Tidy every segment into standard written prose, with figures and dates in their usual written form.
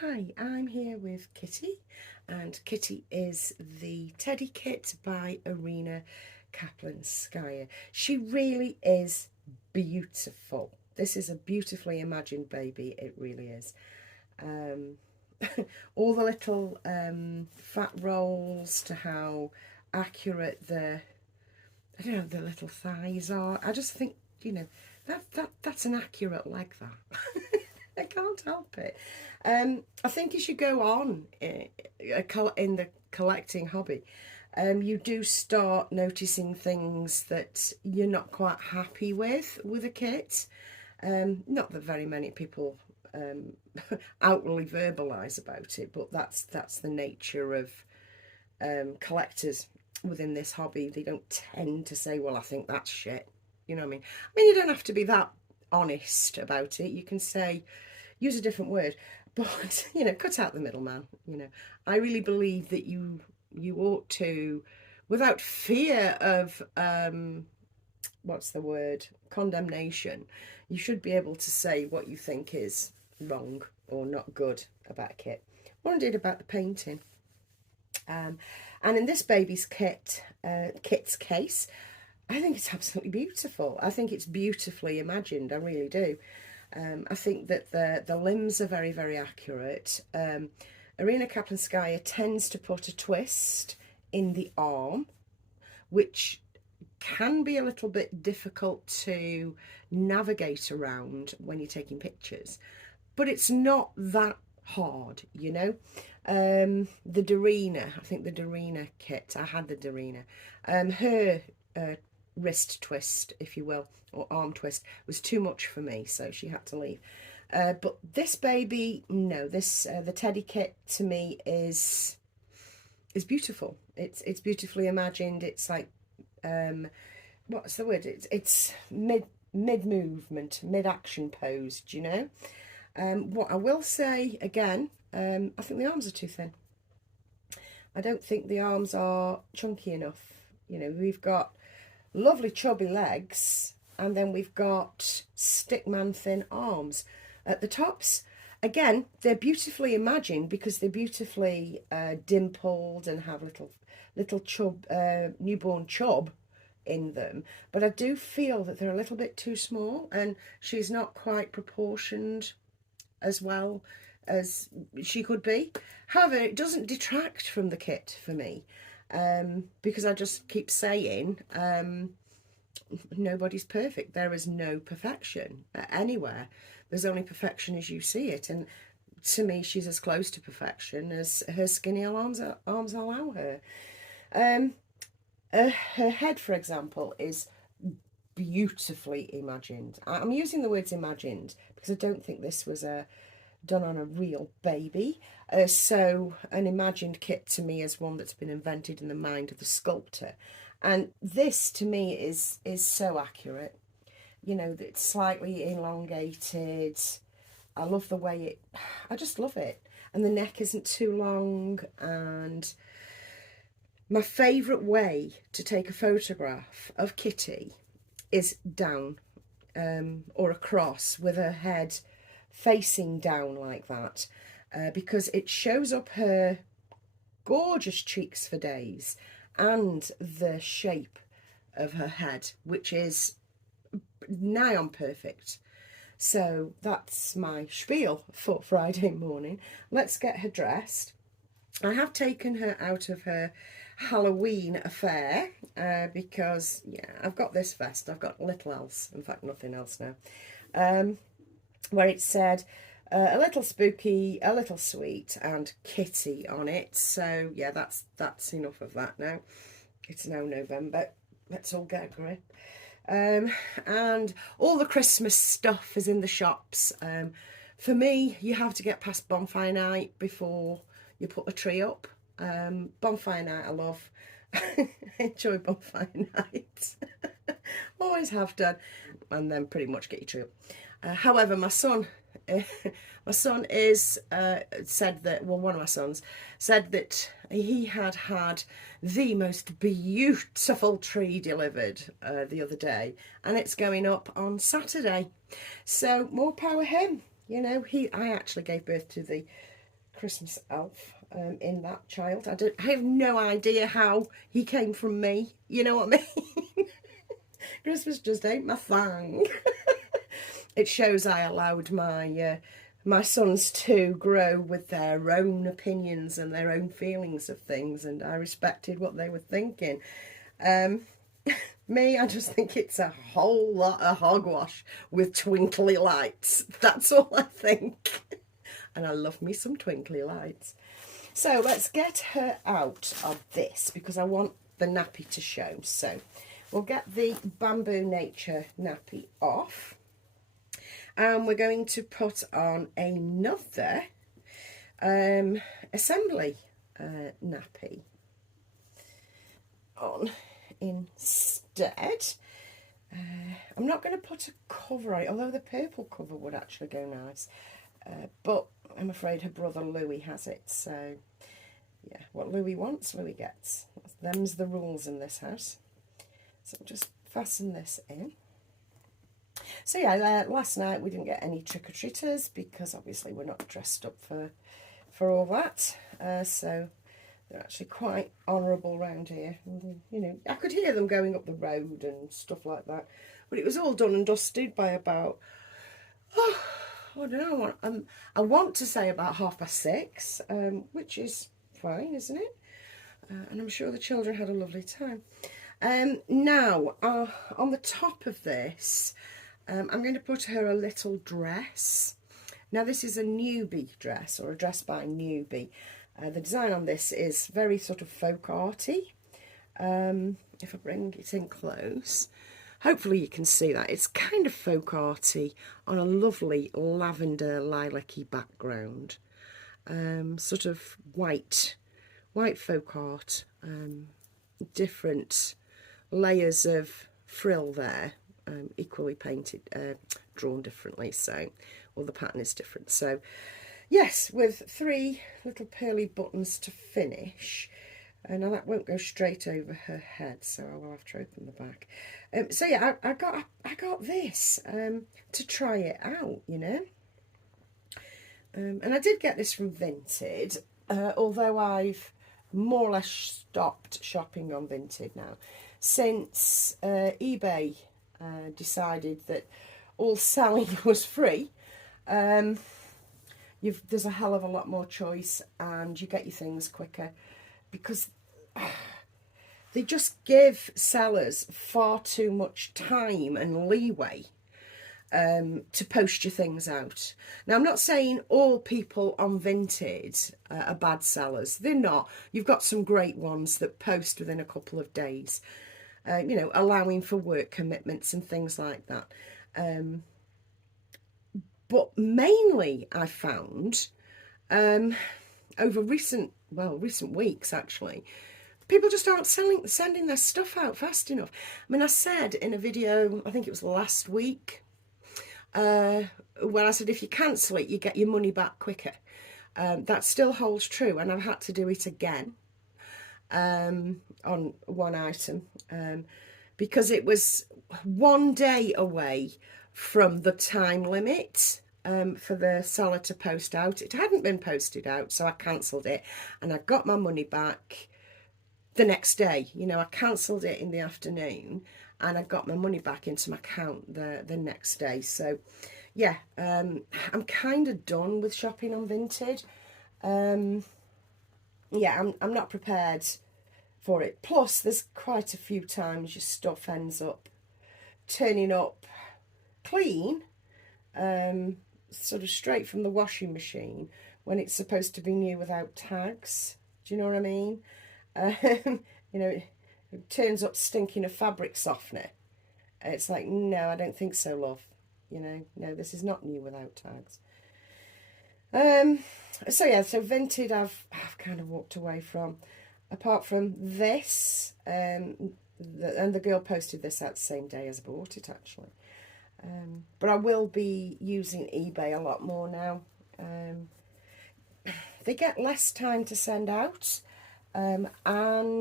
Hi, I'm here with Kitty, and Kitty is the Teddy kit by Arena Kaplan-Skyer. She really is beautiful. This is a beautifully imagined baby, it really is. Um, all the little fat rolls to how accurate I don't know, the little thighs are. I just think, that's an accurate leg, that. I can't help it. I think as you go on in the collecting hobby, you do start noticing things that you're not quite happy with a kit. Not that very many people outwardly verbalise about it, but that's the nature of collectors within this hobby. They don't tend to say, well, I think that's shit. You know what I mean? I mean, you don't have to be that honest about it. You can say, use a different word, but cut out the middleman. I really believe that you ought to, without fear of what's the word, condemnation, you should be able to say what you think is wrong or not good about a kit, or indeed about the painting. And in this baby's kit's case, I think it's absolutely beautiful. I think it's beautifully imagined. I really do. I think that the limbs are very, very accurate. Arena Kaplan-Skyer tends to put a twist in the arm, which can be a little bit difficult to navigate around when you're taking pictures, but it's not that hard, the Darina, I think the Darina kit, I had the Darina, her wrist twist, if you will, or arm twist, was too much for me, so she had to leave. But this baby, no, the Teddy kit to me is beautiful. It's beautifully imagined. It's like what's the word? It's mid movement, mid action pose. Do you know? What I will say again, I think the arms are too thin. I don't think the arms are chunky enough. We've got lovely chubby legs, and then we've got stickman thin arms. At the tops, again, they're beautifully imagined because they're beautifully dimpled and have little chub, newborn chub in them, but I do feel that they're a little bit too small, and she's not quite proportioned as well as she could be. However, it doesn't detract from the kit for me, because I just keep saying nobody's perfect. There is no perfection anywhere. There's only perfection as you see it, and to me she's as close to perfection as her skinny arms allow her. Her head, for example, is beautifully imagined. I'm using the words imagined because I don't think this was done on a real baby. So an imagined kit to me is one that's been invented in the mind of the sculptor. And this to me is so accurate. It's slightly elongated. I love the way I just love it. And the neck isn't too long. And my favourite way to take a photograph of Kitty is down, or across, with her head facing down like that, because it shows up her gorgeous cheeks for days and the shape of her head, which is nigh on perfect. So that's my spiel for Friday morning. Let's get her dressed. I have taken her out of her Halloween affair because, yeah, I've got this vest. I've got little else, in fact, nothing else now, where it said a little spooky, a little sweet, and Kitty on it. So, yeah, that's enough of that now. It's now November. Let's all get a grip. And all the Christmas stuff is in the shops. For me, you have to get past bonfire night before you put the tree up. Bonfire night I love. I enjoy bonfire night. Always have done. And then pretty much get your tree up. However, my son is said that, well, one of my sons said that he had the most beautiful tree delivered the other day, and it's going up on Saturday. So more power him. I actually gave birth to the Christmas elf in that child. I have no idea how he came from me. You know what I mean? Christmas just ain't my thing. It shows I allowed my sons to grow with their own opinions and their own feelings of things, and I respected what they were thinking. Me, I just think it's a whole lot of hogwash with twinkly lights. That's all I think. And I love me some twinkly lights. So let's get her out of this because I want the nappy to show. So we'll get the Bamboo Nature nappy off. And we're going to put on another assembly nappy on instead. I'm not going to put a cover on it, although the purple cover would actually go nice. But I'm afraid her brother Louis has it, so yeah, what Louis wants, Louis gets. Them's the rules in this house. So I'll just fasten this in. So yeah, last night we didn't get any trick-or-treaters because obviously we're not dressed up for all that. So they're actually quite honourable round here. And, you know, I could hear them going up the road and stuff like that. But it was all done and dusted by about, I don't know, I want to say about 6:30, which is fine, isn't it? And I'm sure the children had a lovely time. Now, on the top of this, I'm going to put her a little dress. Now, this is a newbie dress, or a dress by newbie. The design on this is very sort of folk arty. If I bring it in close, hopefully you can see that. It's kind of folk arty on a lovely lavender lilac-y background. Sort of white folk art, different layers of frill there. Equally painted, drawn differently, so all the pattern is different. So yes, with 3 little pearly buttons to finish. Now that won't go straight over her head, so I will have to open the back. So yeah, I got this to try it out, you know. And I did get this from Vinted, although I've more or less stopped shopping on Vinted now since eBay decided that all selling was free. There's a hell of a lot more choice and you get your things quicker because they just give sellers far too much time and leeway to post your things out. Now, I'm not saying all people on Vinted are bad sellers. They're not. You've got some great ones that post within a couple of days. You know, allowing for work commitments and things like that. But mainly I found over recent weeks actually, people just aren't sending their stuff out fast enough. I mean, I said in a video, I think it was last week, where I said if you cancel it, you get your money back quicker. That still holds true, and I've had to do it again. On one item because it was 1 day away from the time limit for the seller to post out. It hadn't been posted out, so I cancelled it and I got my money back the next day. You know, I cancelled it in the afternoon and I got my money back into my account the next day. So yeah, I'm kind of done with shopping on Vinted. Yeah, I'm not prepared for it. Plus, there's quite a few times your stuff ends up turning up clean, sort of straight from the washing machine when it's supposed to be new without tags. Do you know what I mean? You know, it turns up stinking of fabric softener. It's like, no, I don't think so, love. You know, no, this is not new without tags. So yeah, so Vinted I've kind of walked away from, apart from this, and the girl posted this out the same day as I bought it actually. But I will be using eBay a lot more now. They get less time to send out, and I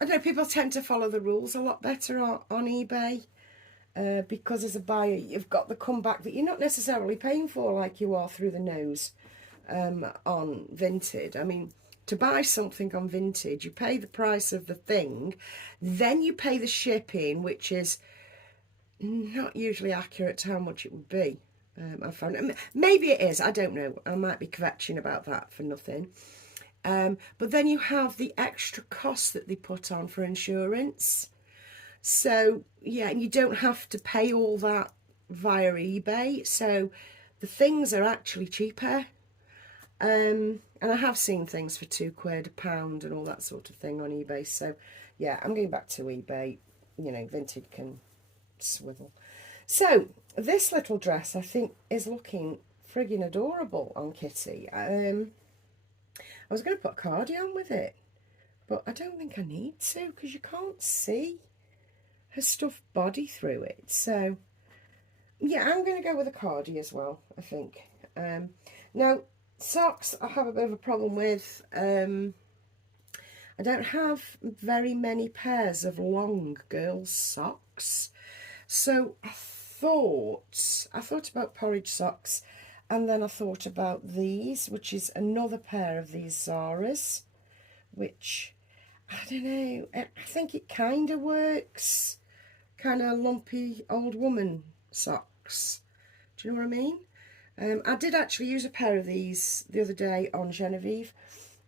don't know, people tend to follow the rules a lot better on eBay. because as a buyer you've got the comeback that you're not necessarily paying for like you are through the nose on Vinted. I mean, to buy something on Vinted, you pay the price of the thing, then you pay the shipping, which is not usually accurate to how much it would be. I found, maybe it is, I don't know, I might be kvetching about that for nothing. But then you have the extra costs that they put on for insurance. So yeah, and you don't have to pay all that via eBay, so the things are actually cheaper. And I have seen things for £2, a pound and all that sort of thing on eBay. So yeah, I'm going back to eBay. You know, Vinted can swivel. So this little dress I think is looking friggin' adorable on Kitty. I was going to put a cardigan with it, but I don't think I need to because you can't see her stuffed body through it. So yeah, I'm going to go with a cardi as well, I think. Now, socks I have a bit of a problem with. I don't have very many pairs of long girls socks, so I thought about porridge socks, and then I thought about these, which is another pair of these Zara's, which I don't know, I think it kind of works, kind of lumpy old woman socks. Do you know what I mean? I did actually use a pair of these the other day on Genevieve,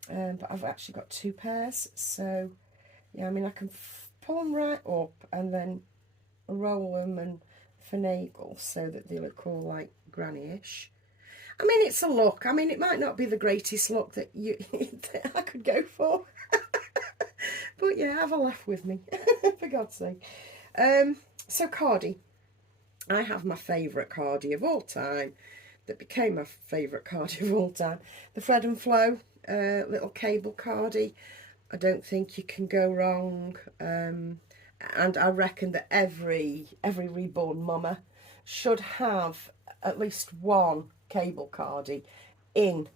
but I've actually got two pairs. So yeah, I mean, I can pull them right up and then roll them and finagle so that they look all like granny-ish. I mean, it's a look. I mean, it might not be the greatest look that that I could go for, but yeah, have a laugh with me, for God's sake. So cardi. I have my favourite cardi of all time, that became my favourite cardi of all time. The Fred and Flo little cable cardi. I don't think you can go wrong. And I reckon that every reborn mama should have at least one cable cardi in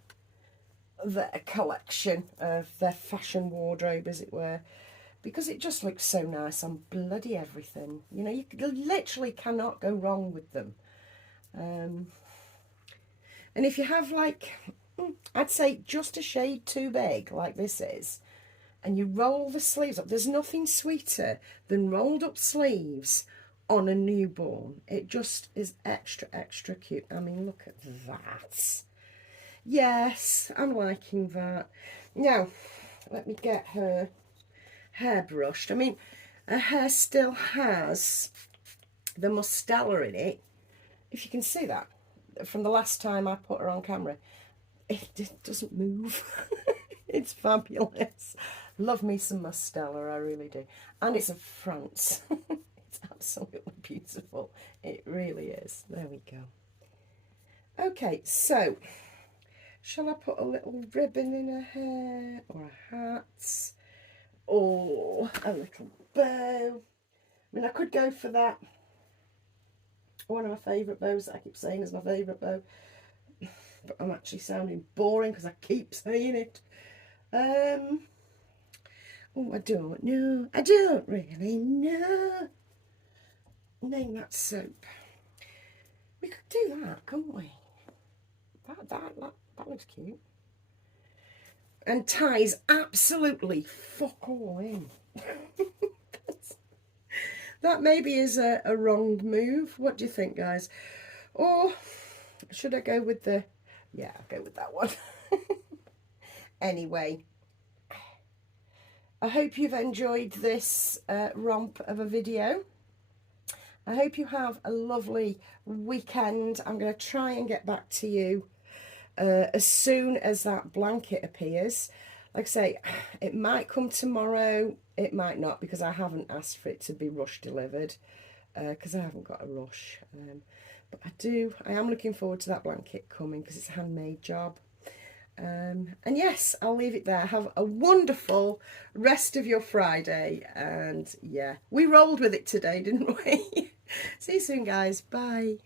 their collection of their fashion wardrobe, as it were, because it just looks so nice on bloody everything. You know, you literally cannot go wrong with them. And if you have, like, I'd say just a shade too big, like this is, and you roll the sleeves up, there's nothing sweeter than rolled up sleeves on a newborn. It just is extra, extra cute. I mean, look at that. Yes, I'm liking that. Now, let me get her hair brushed. I mean, her hair still has the mustela in it, if you can see that from the last time I put her on camera. It doesn't move. It's fabulous. Love me some mustela, I really do. And it's of France. It's absolutely beautiful. It really is. There we go. Okay, so shall I put a little ribbon in her hair, or a hat, or a little bow? I mean, I could go for that. One of my favourite bows that I keep saying is my favourite bow. But I'm actually sounding boring because I keep saying it. Oh, I don't know. I don't really know. Name that soap. We could do that, couldn't we? That looks cute. And ties absolutely fuck all in. That maybe is a wrong move. What do you think, guys? Or should I go with the... Yeah, I'll go with that one. Anyway, I hope you've enjoyed this romp of a video. I hope you have a lovely weekend. I'm going to try and get back to you as soon as that blanket appears. Like I say, it might come tomorrow, it might not, because I haven't asked for it to be rush delivered, because I haven't got a rush. But I am looking forward to that blanket coming, because it's a handmade job. And yes, I'll leave it there. Have a wonderful rest of your Friday. And yeah, we rolled with it today, didn't we? See you soon, guys. Bye.